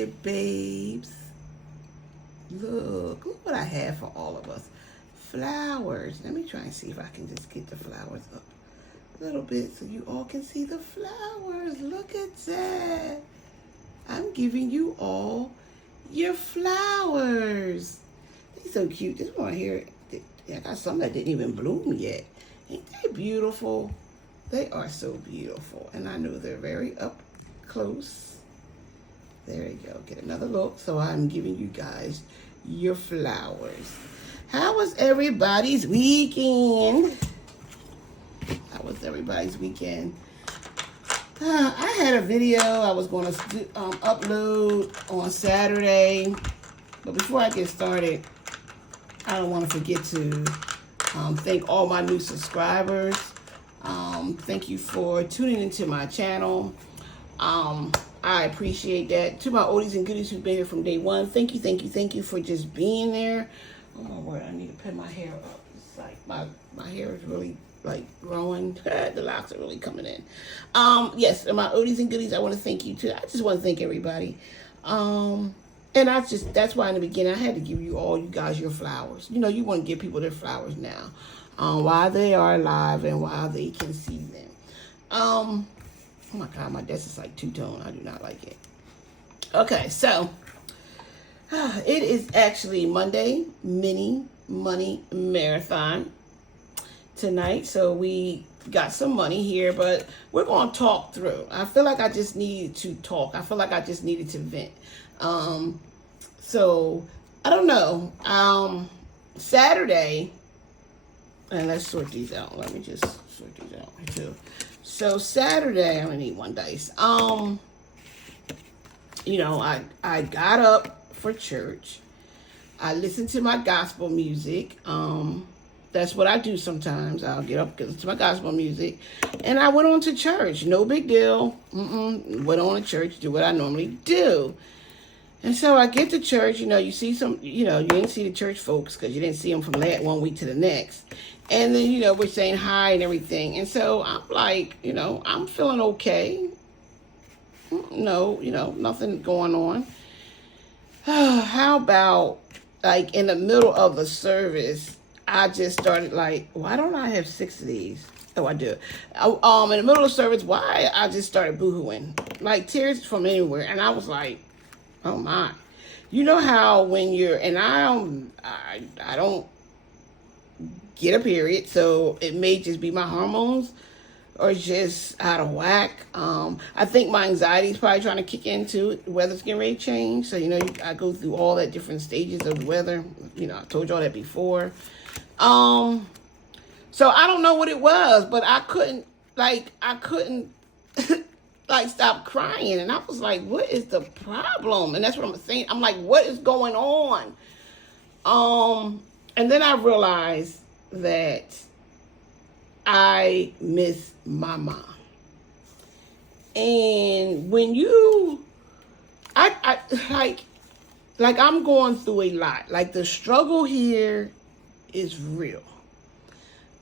it, babes. Look what I have for all of us. Flowers. Let me try and see if I can just get the flowers up a little bit so you all can see the flowers. Look at that. I'm giving you all your flowers. They're so cute. This one here, I got some that didn't even bloom yet. Ain't they beautiful? They are so beautiful. And I know they're very up close. There you go. Get another look. So I'm giving you guys your flowers. How was everybody's weekend? How was everybody's weekend? I had a video I was going to upload on Saturday. But before I get started, I don't want to forget to thank all my new subscribers. Thank you for tuning into my channel. I appreciate that. To my oldies and goodies who've been here from day one, thank you for just being there. Oh my word, I need to pin my hair up. It's like my hair is really like growing. The locks are really coming in. Yes, and my oldies and goodies, I want to thank you too. I just want to thank everybody. And that's why in the beginning I had to give you all you guys your flowers. You know, you want to give people their flowers now. While they are alive and while they can see them. Oh my God, my desk is like two-tone. I do not like it. Okay, so it is actually Monday Mini Money Marathon tonight. So we got some money here, but we're going to talk through. I feel like I just needed to talk. I feel like I just needed to vent. So I don't know. Saturday, and let's sort these out. Let me just sort these out too. So Saturday, I'm gonna need one dice. You know, I got up for church. I listened to my gospel music. That's what I do sometimes. I'll get up, listen to my gospel music, and I went on to church. No big deal. Went on to church, do what I normally do. And so I get to church, you know, you see some, you know, you didn't see the church folks because you didn't see them from that one week to the next. And then, you know, we're saying hi and everything. And so I'm like, you know, I'm feeling okay. No, you know, nothing going on. How about, like, in the middle of the service, I just started like, why don't I have 6 of these? Oh, I do. In the middle of the service, why I just started boohooing. Like, tears from anywhere. And I was like, oh my. You know how when you're, and I don't get a period, so it may just be my hormones or just out of whack. I think my anxiety is probably trying to kick into the weather's getting ready to change. So, you know, I go through all that different stages of the weather. You know, I told y'all that before. So I don't know what it was, but I couldn't like stop crying. And I was like, what is the problem? And that's what I'm saying. I'm like, what is going on? And then I realized that I miss my mom. And when you, I like I'm going through a lot. Like the struggle here is real.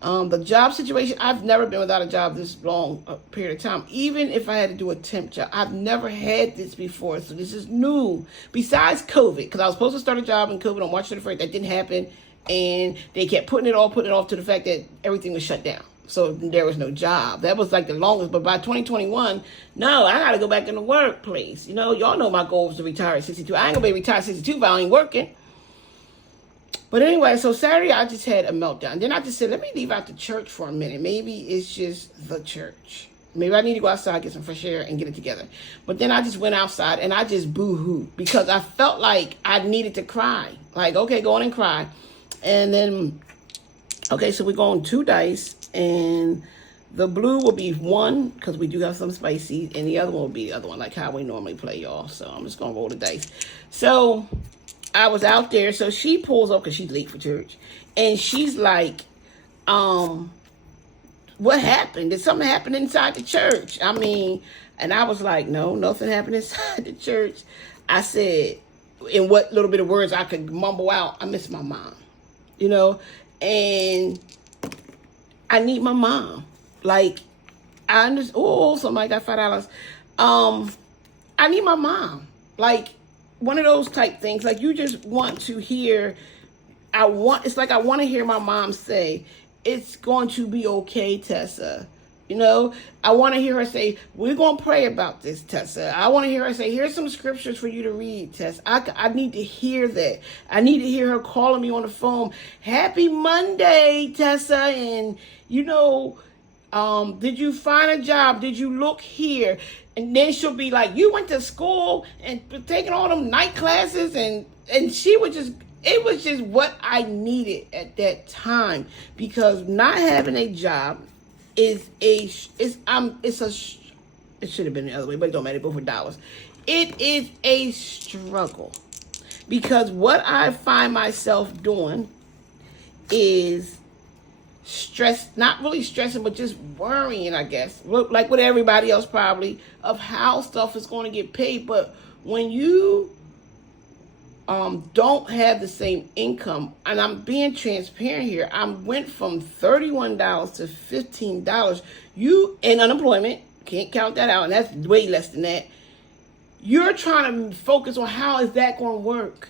The job situation, I've never been without a job this long a period of time. Even if I had to do a temp job, I've never had this before. So this is new. Besides COVID, because I was supposed to start a job in COVID on March 31st. That didn't happen. And they kept putting it off to the fact that everything was shut down. So there was no job. That was like the longest. But by 2021, no, I got to go back in the workplace. You know, y'all know my goal was to retire at 62. I ain't going to be retired at 62 if I ain't working. But anyway, so Saturday I just had a meltdown. Then I just said, let me leave out the church for a minute. Maybe it's just the church. Maybe I need to go outside, get some fresh air, and get it together. But then I just went outside and I just boo-hooed because I felt like I needed to cry. Like, okay, go on and cry. And then, okay, so we're going 2 dice. And the blue will be 1 because we do have some spicy. And the other one will be the other one, like how we normally play, y'all. So I'm just going to roll the dice. So I was out there. So she pulls up because she's late for church. And she's like, what happened? Did something happen inside the church? I mean, and I was like, no, nothing happened inside the church. I said, in what little bit of words I could mumble out, I miss my mom, you know, and I need my mom. Like, I understand, oh, somebody got $5. I need my mom. Like, one of those type things. Like you just want to hear, it's like I want to hear my mom say, it's going to be okay, Tessa. You know, I want to hear her say, we're going to pray about this, Tessa. I want to hear her say, here's some scriptures for you to read, Tessa. I need to hear that. I need to hear her calling me on the phone. Happy Monday, Tessa. And, you know, did you find a job? Did you look here? And then she'll be like, you went to school and taking all them night classes. And she would just, it was just what I needed at that time, because not having a job, it should have been the other way, but it don't matter, both for dollars. It is a struggle, because what I find myself doing is not really stressing, but just worrying, I guess, like with everybody else probably, of how stuff is going to get paid. But when you don't have the same income, and I'm being transparent here, I went from $31 to $15. You in unemployment, can't count that out, and that's way less than that. You're trying to focus on how is that going to work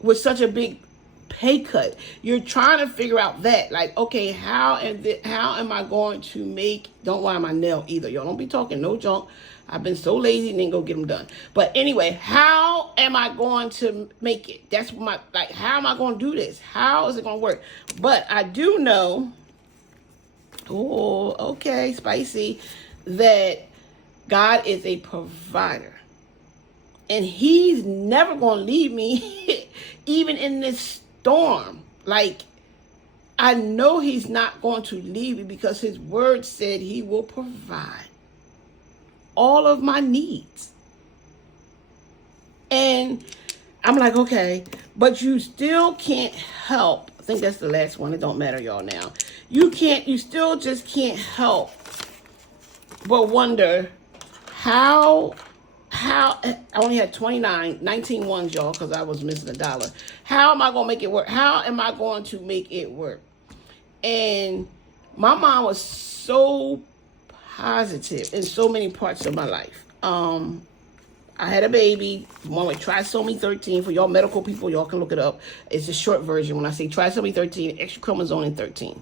with such a big pay cut. You're trying to figure out that, like, okay, how am I going to make? Don't wire my nail either, y'all. Don't be talking no junk. I've been so lazy and then go get them done. But anyway, how am I going to make it? That's how am I going to do this? How is it going to work? But I do know, okay, spicy, that God is a provider. And he's never going to leave me, even in this storm. Like, I know he's not going to leave me, because his word said he will provide all of my needs. And I'm like, okay, but you still can't help. I think that's the last one. It don't matter, y'all, now. You still just can't help but wonder how I only had 19 ones, y'all, because I was missing $1. How am I going to make it work? How am I going to make it work? And my mom was so positive in so many parts of my life. I had a baby, one with trisomy 13. For y'all medical people, y'all can look it up. It's a short version. When I say trisomy 13, extra chromosome in 13.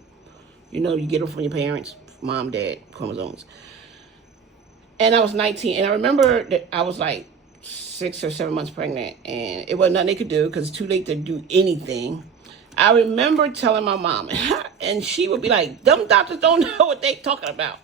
You know, you get them from your parents, mom, dad, chromosomes. And I was 19, and I remember that I was like 6 or 7 months pregnant, and it wasn't nothing they could do because it's too late to do anything. I remember telling my mom, and she would be like, them doctors don't know what they talking about.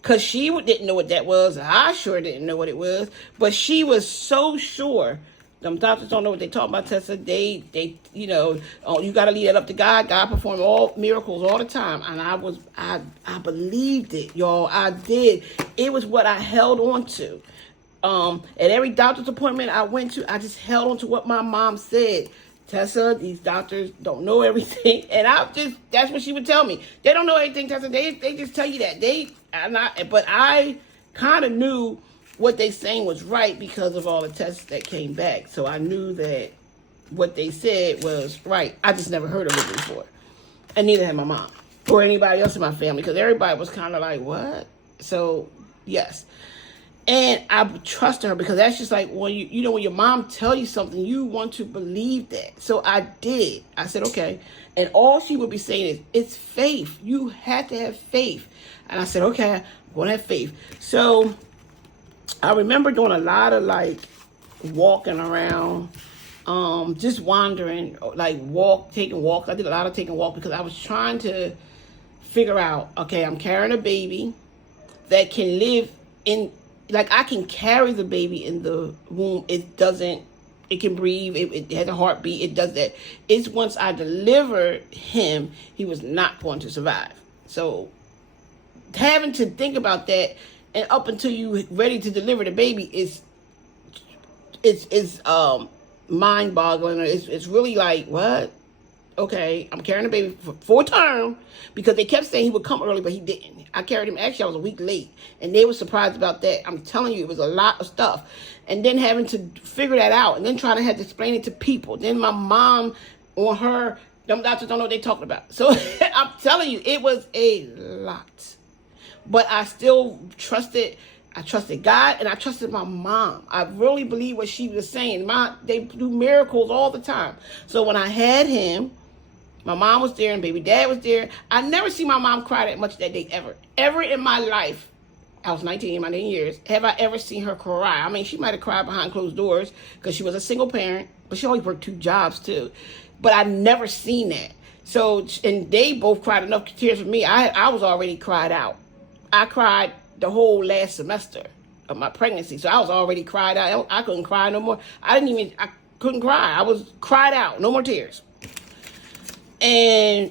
Because she didn't know what that was. I sure didn't know what it was. But she was so sure. Them doctors don't know what they talking about, Tessa. They you know, you got to leave that up to God. God performed all miracles all the time. And I believed it, y'all. I did. It was what I held on to. At every doctor's appointment I went to, I just held on to what my mom said. Tessa, these doctors don't know everything. And that's what she would tell me. They don't know everything, Tessa. They just tell you that. But I kind of knew what they saying was right because of all the tests that came back. So I knew that what they said was right. I just never heard of it before. And neither had my mom or anybody else in my family, because everybody was kind of like, what? So, yes. And I trusted her, because that's just like when when your mom tell you something, you want to believe that. So I did. I said, okay. And all she would be saying is, it's faith. You had to have faith. And I said, okay, I'm going to have faith. So I remember doing a lot of like walking around, just wandering, like taking walks. I did a lot of taking walks because I was trying to figure out, okay, I'm carrying a baby that can live in, like I can carry the baby in the womb. It can breathe. It has a heartbeat. It does that. It's once I deliver him, he was not going to survive. So having to think about that, and up until you ready to deliver the baby is mind-boggling. It's really like, what? Okay, I'm carrying the baby for full term, because they kept saying he would come early, but he didn't. I carried him. Actually, I was a week late, and they were surprised about that. I'm telling you, it was a lot of stuff. And then having to figure that out, and then trying to have to explain it to people. Then my mom or her, them doctors don't know what they're talking about. So I'm telling you, it was a lot. But I still trusted. I trusted God and I trusted my mom. I really believe what she was saying. They do miracles all the time. So when I had him, my mom was there and baby dad was there. I never see my mom cry that much that day ever. Ever in my life, I was 19 in my 9 years, have I ever seen her cry? I mean, she might have cried behind closed doors because she was a single parent, but she always worked 2 jobs too. But I never seen that. So, and they both cried enough tears for me. I was already cried out. I cried the whole last semester of my pregnancy. So I was already cried out. I couldn't cry no more. I couldn't cry. I was cried out. No more tears. And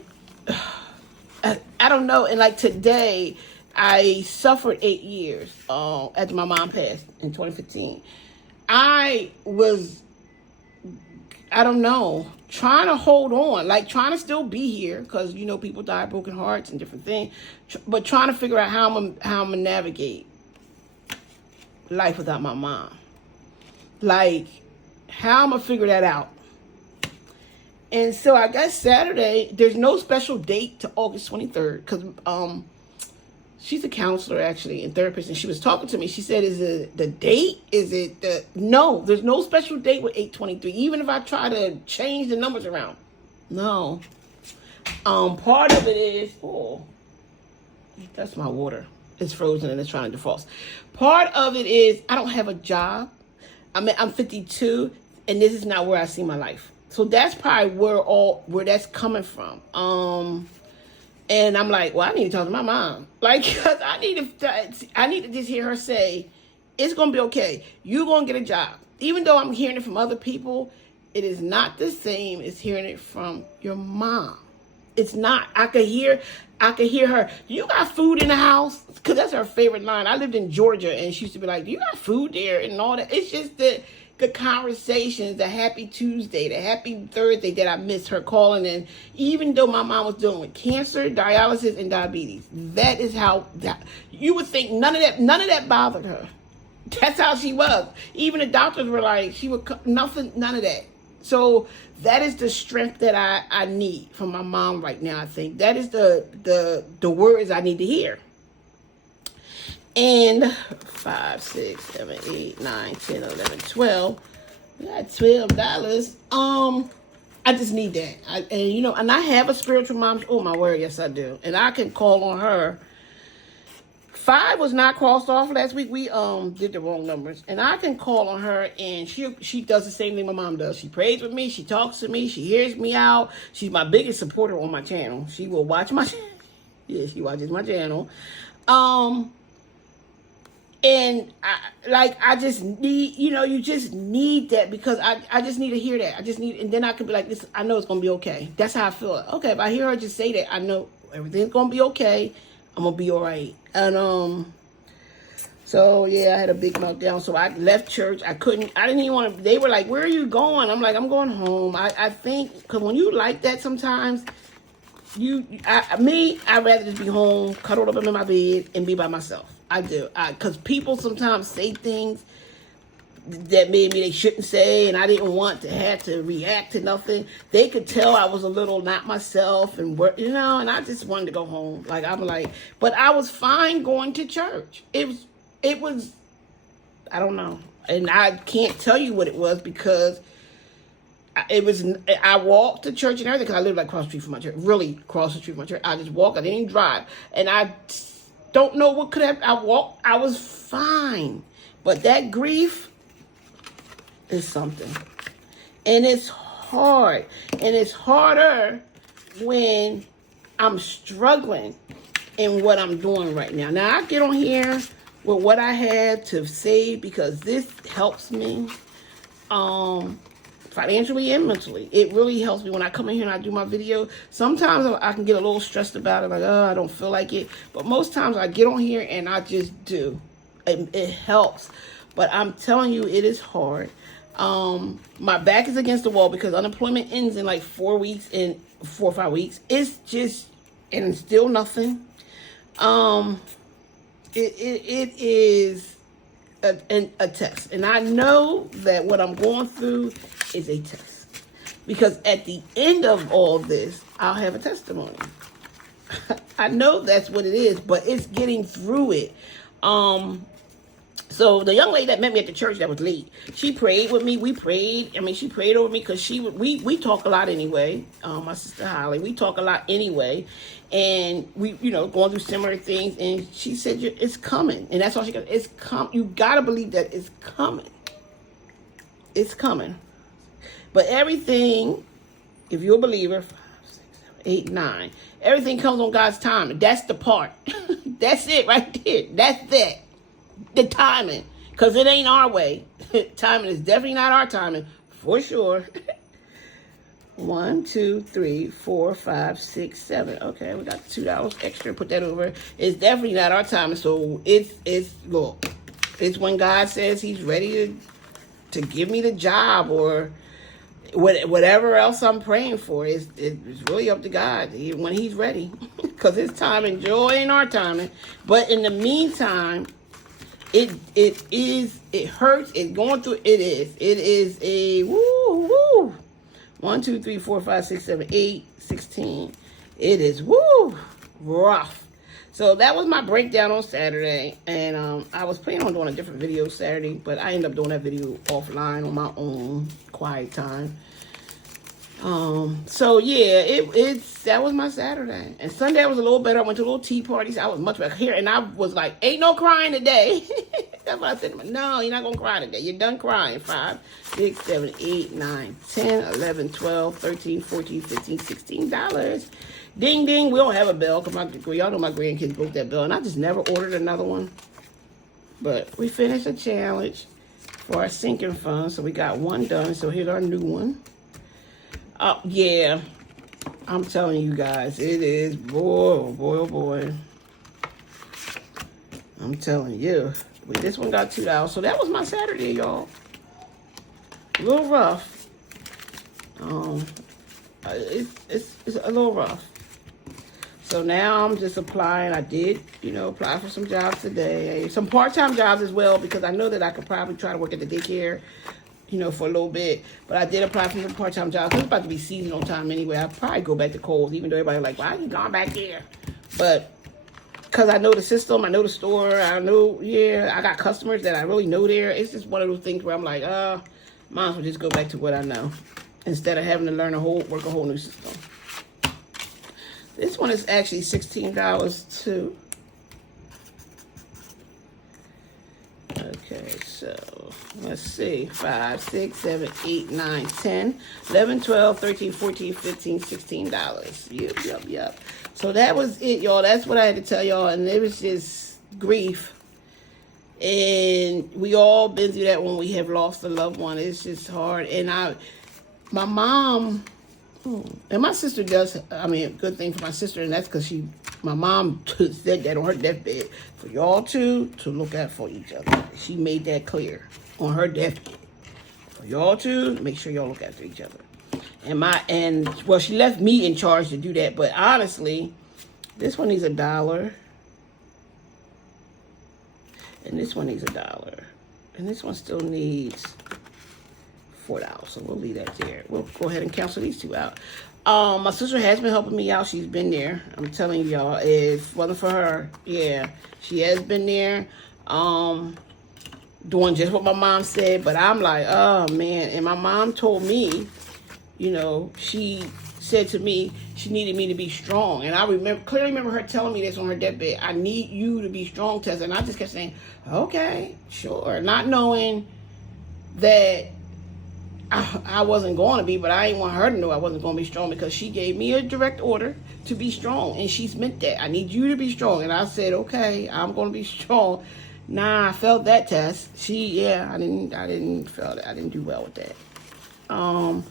I don't know. And like today, I suffered 8 years after my mom passed in 2015. I don't know, trying to hold on, like trying to still be here because, you know, people die of broken hearts and different things, but trying to figure out how I'm going to navigate life without my mom. Like, how I'm going to figure that out. And so I guess Saturday, there's no special date to August 23rd because she's a counselor, actually, and therapist, and she was talking to me. She said, is it the date? No, there's no special date with 8/23, even if I try to change the numbers around. No. Part of it is, that's my water. It's frozen and it's trying to defrost. Part of it is, I don't have a job. I'm 52, and this is not where I see my life. So that's probably where that's coming from. And I'm like, well, I need to talk to my mom. Like, cause I need to just hear her say, it's going to be okay. You're going to get a job. Even though I'm hearing it from other people, it is not the same as hearing it from your mom. It's not. I could hear her. You got food in the house? Because that's her favorite line. I lived in Georgia, and she used to be like, do you got food there? And all that. It's just the conversations, the happy Tuesday, the happy Thursday that I missed her calling. And even though my mom was dealing with cancer, dialysis, and diabetes, that is how you would think none of that bothered her. That's how she was. Even the doctors were like, none of that. So that is the strength that I need from my mom right now. I think that is the words I need to hear. And 5, 6, 7, 8, 9, 10, 11, 12. We got $12. I just need that. And I have a spiritual mom. Oh my word, yes I do. And I can call on her. 5 was not crossed off last week. We did the wrong numbers. And I can call on her, and she does the same thing my mom does. She prays with me. She talks to me. She hears me out. She's my biggest supporter on my channel. She will watch my channel. Yeah, she watches my channel. And I just need, you just need that because I just need to hear that. And then I can be like, this, I know it's going to be okay. That's how I feel. Okay, if I hear her just say that, I know everything's going to be okay. I'm going to be all right. And, so yeah, I had a big meltdown. So I left church. I didn't even want to, they were like, where are you going? I'm like, I'm going home. I think, because when you like that sometimes, I'd rather just be home, cuddled up in my bed, and be by myself. I do. Because people sometimes say things that maybe they shouldn't say, and I didn't want to have to react to nothing. They could tell I was a little not myself, and and I just wanted to go home. Like, I'm like, but I was fine going to church. It was, I don't know. And I can't tell you what it was because I walked to church and everything because I lived like across the street from my church, really across the street from my church. I just walked. I didn't even drive. And I don't know what could have. I walked. I was fine. But that grief is something. And it's hard. And it's harder when I'm struggling in what I'm doing right now. Now, I get on here with what I had to save because this helps me. Financially and mentally. It really helps me when I come in here and I do my video. Sometimes I can get a little stressed about it, like, I don't feel like it. But most times I get on here and I just do. It helps. But I'm telling you, it is hard. My back is against the wall because unemployment ends in like 4 weeks, in 4 or 5 weeks. It's just, and still nothing. It is a test. And I know that what I'm going through is a test. Because at the end of all this, I'll have a testimony. I know that's what it is, but it's getting through it. So the young lady that met me at the church that was late, she prayed with me. We prayed. I mean, she prayed over me because we talk a lot anyway. My sister Holly, we talk a lot anyway, and we going through similar things. And she said it's coming, and that's all she got. It's You gotta believe that it's coming. It's coming. But everything, if you're a believer, 5, 6, 7, 8, 9, everything comes on God's time. That's the part. That's it right there. That's that. The timing, because it ain't our way. Timing is definitely not our timing, for sure. 1, 2, 3, 4, 5, 6, 7. Okay, we got $2 extra. Put that over. It's definitely not our timing. So look, it's when God says He's ready to give me the job or whatever else I'm praying for. It's really up to God when He's ready, because His timing, joy ain't our timing. But in the meantime, it hurts. It's going through. It is a woo. 1, 2, 3, 4, 5, 6, 7, 8, 16. It is rough. So that was my breakdown on Saturday, and I was planning on doing a different video Saturday, but I ended up doing that video offline on my own quiet time. So yeah, that was my Saturday. And Sunday was a little better. I went to little tea parties. I was much better here, and I was like, ain't no crying today. That's what I said to myself. No, you're not gonna cry today. You're done crying. 5, 6, 7, 8, 9, 10, 11, 12, 13, 14, 15, $16. Ding ding. We don't have a bell because y'all know my grandkids broke that bell, and I just never ordered another one. But we finished a challenge for our sinking fund, so we got one done. So here's our new one. Yeah, I'm telling you guys, it is, boy. I'm telling you. This one got $2. So that was my Saturday, y'all. A little rough. It's a little rough. So now I'm just applying. I did, apply for some jobs today. Some part-time jobs as well, because I know that I could probably try to work at the daycare, for a little bit. But I did apply for some part-time jobs. It's about to be seasonal time anyway. I'll probably go back to Kohl's, even though everybody's like, why are you going back there? But because I know the system, I know the store, I know, I got customers that I really know there. It's just one of those things where I'm like, might as well just go back to what I know instead of having to work a whole new system. This one is actually $16 too. Okay, so let's see. 5, 6, 7, 8, 9, 10, 11, 12, 13, 14, 15, $16. Yep. So that was it, y'all. That's what I had to tell y'all. And it was just grief. And we all been through that when we have lost a loved one. It's just hard. And my mom, and my sister does, a good thing for my sister, and that's because my mom said that on her deathbed, for y'all to look out for each other. She made that clear on her deathbed. For y'all to make sure y'all look after each other. And she left me in charge to do that, but honestly, this one needs $1. And this one needs $1. And this one still needs $4. So we'll leave that there. We'll go ahead and cancel these two out. My sister has been helping me out. She's been there. I'm telling y'all, if it wasn't for her, she has been there. Doing just what my mom said. But I'm like, oh man. And my mom told me, she said to me she needed me to be strong. And I clearly remember her telling me this on her deathbed. I need you to be strong, Tessa. And I just kept saying, okay, sure. Not knowing that I wasn't going to be, but I didn't want her to know I wasn't going to be strong, because she gave me a direct order to be strong. And she's meant that. I need you to be strong. And I said, okay, I'm going to be strong. Nah, I felt that, Tess. I didn't feel that. I didn't do well with that. And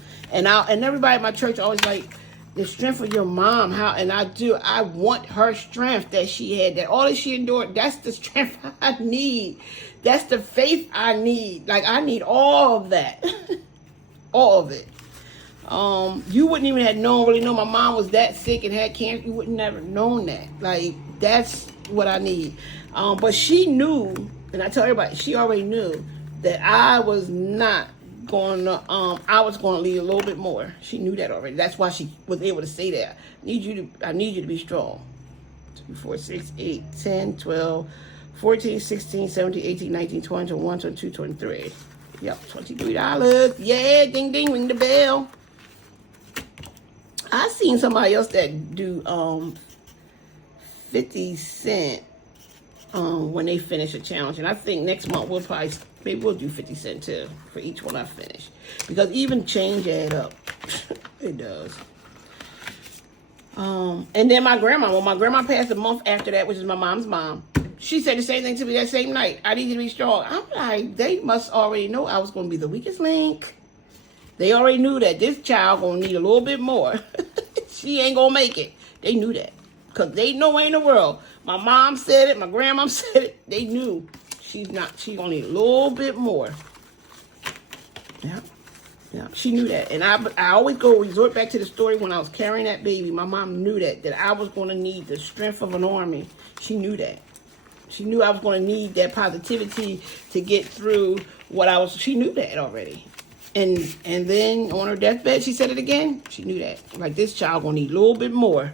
everybody at my church always like, the strength of your mom. I want her strength that she had, that all that she endured. That's the strength I need. That's the faith I need. Like, I need all of that. All of it. You wouldn't even have really known my mom was that sick and had cancer. You would never known that. Like, that's what I need. But she knew, and I tell everybody, she already knew that I was not going to, I was going to lead a little bit more. She knew that already. That's why she was able to say that. I need you to be strong. 2, 4, 6, 8, 10, 12, 14, 16, 17, 18, 19, 20, 21, 22, 23. Yep, $23. Yeah, ding, ding, ring the bell. I seen somebody else that do 50 cent when they finish a challenge. And I think next month we'll probably, maybe we'll do 50 cent too for each one I finish. Because even change add up. It does. And then my grandma, when my grandma passed a month after that, which is my mom's mom, she said the same thing to me that same night. I need to be strong. I'm like, they must already know I was going to be the weakest link. They already knew that this child going to need a little bit more. She ain't going to make it. They knew that. Because they know ain't in the world. My mom said it. My grandma said it. They knew she's going to need a little bit more. Yeah. Yeah, she knew that. And I always resort back to the story when I was carrying that baby. My mom knew that I was going to need the strength of an army. She knew that. She knew I was going to need that positivity to get through she knew that already. And then on her deathbed, she said it again. She knew that. Like, this child going to need a little bit more.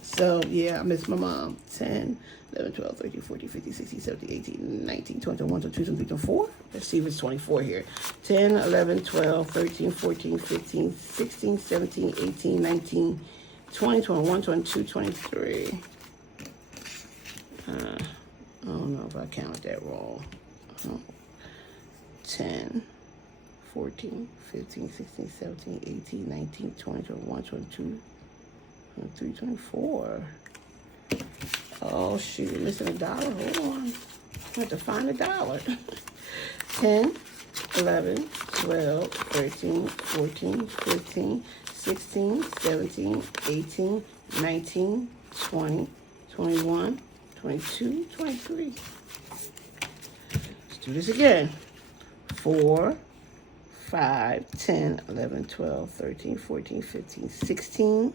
So, yeah, I miss my mom. 10, 11, 12, 13, 14, 15, 16, 17, 18, 19, 20, 21, 22, 23, 24. Let's see if it's 24 here. 10, 11, 12, 13, 14, 15, 16, 17, 18, 19, 20, 21, 22, 23. I don't know if I counted that wrong. 10, 14, 15, 16, 17, 18, 19, 20, 21, 22, 23, 24. Oh, shoot, we're missing $1. Hold on. I have to find $1. 10, 11, 12, 13, 14, 15, 16, 17, 18, 19, 20, 21, 22, 23. Let's do this again. 4, 5, 10, 11, 12, 13, 14, 15, 16,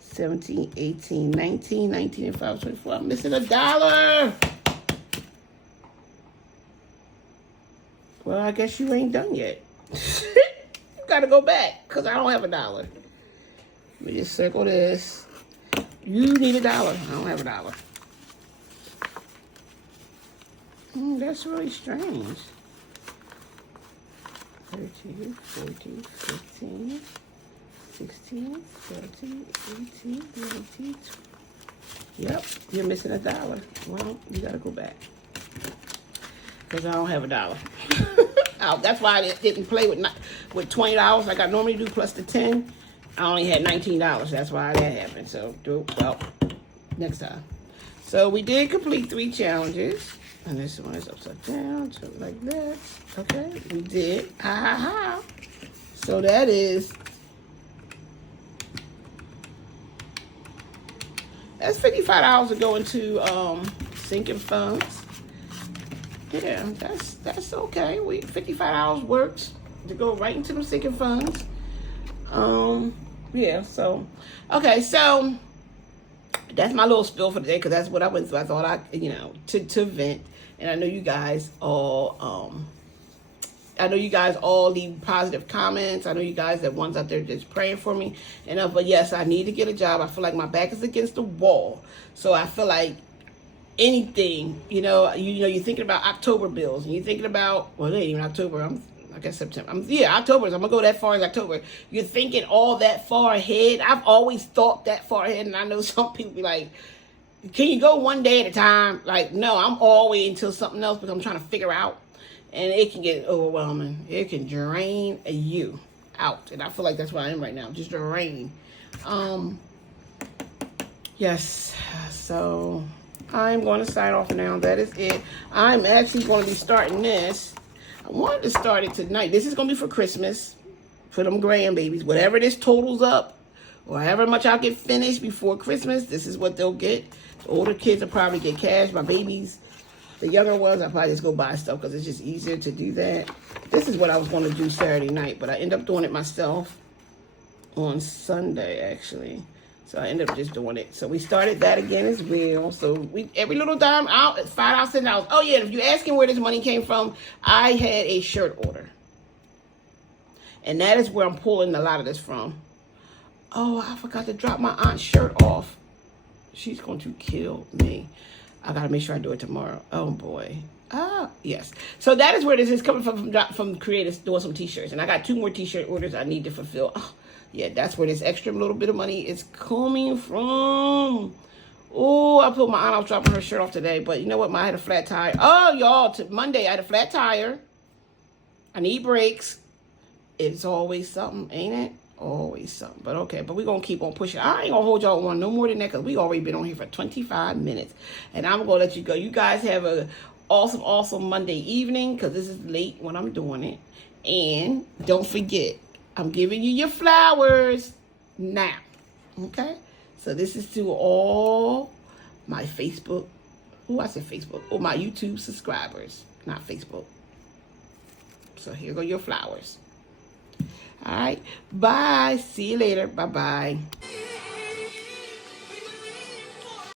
17, 18, 19, 19 and 5, 24. I'm missing $1. Well, I guess you ain't done yet. You gotta go back, because I don't have $1. Let me just circle this. You need $1. I don't have $1. That's really strange. 13, 14, 15, 16, 17, 18, 19, 20. Yep, you're missing $1. Well, you gotta go back. Because I don't have $1. That's why I didn't play with $20 like I normally do plus the 10. I only had $19. That's why that happened. So, well, next time. So, we did complete 3 challenges. And this one is upside down, so like that. Okay, we did. Ha ha ha. So that is, that's $55 to go into sinking funds. Yeah, that's okay. $55 works to go right into the sinking funds. Yeah, so okay, so that's my little spill for today, because that's what I went through. I thought to vent. And I know you guys all leave positive comments. I know you guys that ones out there just praying for me. And but yes, I need to get a job. I feel like my back is against the wall. So I feel like anything, you're thinking about October bills, and you're thinking about, well, it ain't even October. I guess September. October. I'm gonna go that far as October. You're thinking all that far ahead. I've always thought that far ahead, and I know some people be like, can you go one day at a time? Like, no, I'm all the way until something else, because I'm trying to figure out. And it can get overwhelming. It can drain you out. And I feel like that's where I am right now. Just drain. Yes. So I'm going to sign off now. That is it. I'm actually going to be starting this. I wanted to start it tonight. This is going to be for Christmas. For them grandbabies. Whatever this totals up, or however much I'll get finished before Christmas, this is what they'll get. The older kids will probably get cash. My babies, the younger ones, I'll probably just go buy stuff, because it's just easier to do that. This is what I was going to do Saturday night, but I ended up doing it myself on Sunday, actually. So I ended up just doing it. So we started that again as well. So every little dime out, $5, $7. Oh yeah, if you're asking where this money came from, I had a shirt order. And that is where I'm pulling a lot of this from. Oh, I forgot to drop my aunt's shirt off. She's going to kill me. I got to make sure I do it tomorrow. Oh, boy. Ah, yes. So that is where this is coming from creators doing some t-shirts. And I got 2 more t-shirt orders I need to fulfill. Oh, yeah, that's where this extra little bit of money is coming from. Oh, I put my aunt, I was dropping her shirt off today. But you know what? I had a flat tire. Oh, y'all, Monday I had a flat tire. I need brakes. It's always something, ain't it? Always something. But okay, but we're going to keep on pushing. I ain't going to hold y'all on no more than that because we already been on here for 25 minutes. And I'm going to let you go. You guys have a awesome Monday evening because this is late when I'm doing it. And don't forget, I'm giving you your flowers now. Okay? So this is to all my Facebook. Oh, I said Facebook. Oh, my YouTube subscribers. Not Facebook. So here go your flowers. All right. Bye. See you later. Bye-bye.